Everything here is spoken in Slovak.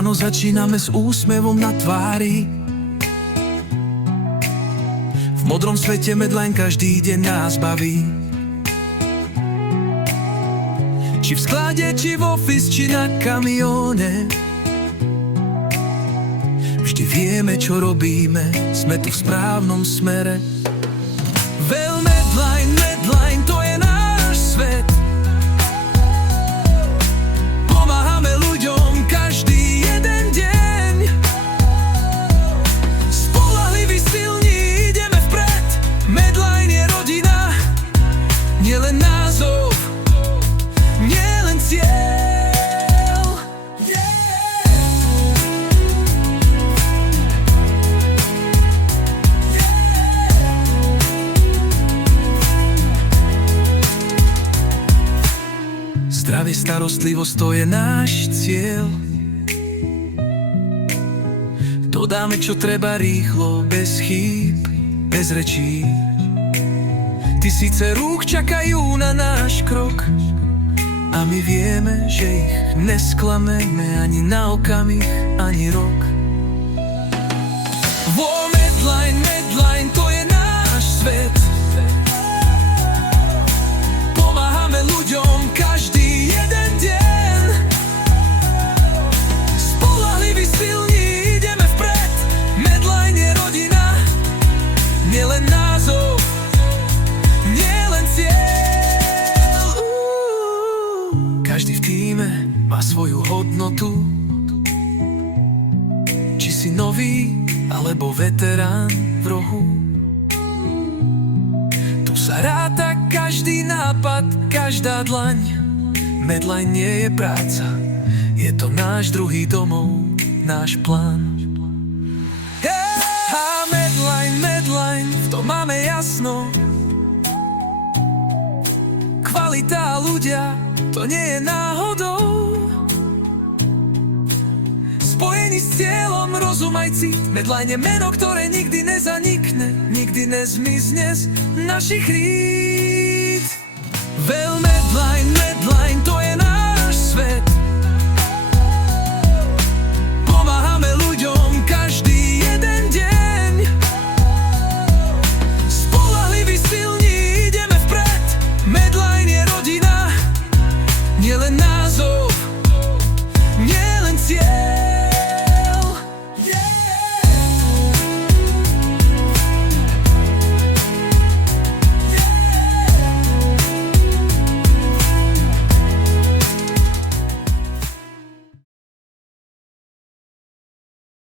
Ráno začíname s úsmevom na tvári. V modrom svete Medline každý deň nás baví. Či v sklade, či v office, či na kamióne, vždy vieme, čo robíme, sme tu v správnom smere. Well, Medline, Medline, to je náš svet. Pomáhame ľuďom každý jeden deň. Spoľahlivý, silní, ideme vpred. Medline je rodina, nielen názov, nielen cieľ. Zdravie, starostlivosť, to je náš cieľ. Dodáme, čo treba rýchlo, bez chýb, bez rečí. Tisíce rúk čakajú na náš krok a my vieme, že ich nesklameme ani na okamih, ani rok. Medline, Medline, to je náš svet. Pomáhame ľuďom každý jeden deň. Spoľahlivý, silní, ideme vpred. Medline je rodina, nielen názov, nielen cieľ. Každý v tíme má svoju hodnotu. Či si nový, alebo veterán v rohu. Tu sa ráta každý nápad, každá dlaň. Medline nie je práca, je to náš druhý domov, náš plán. A Medline, Medline, v tom máme jasno. Kvalita a ľudia, to nie je náhodou. Spojení s cieľom, rozum aj cit. Medline je meno, ktoré nikdy nezanikne, nikdy nezmizne z našich rít. Well, Medline, Medline, to je náš svet. Pomáhame ľuďom každý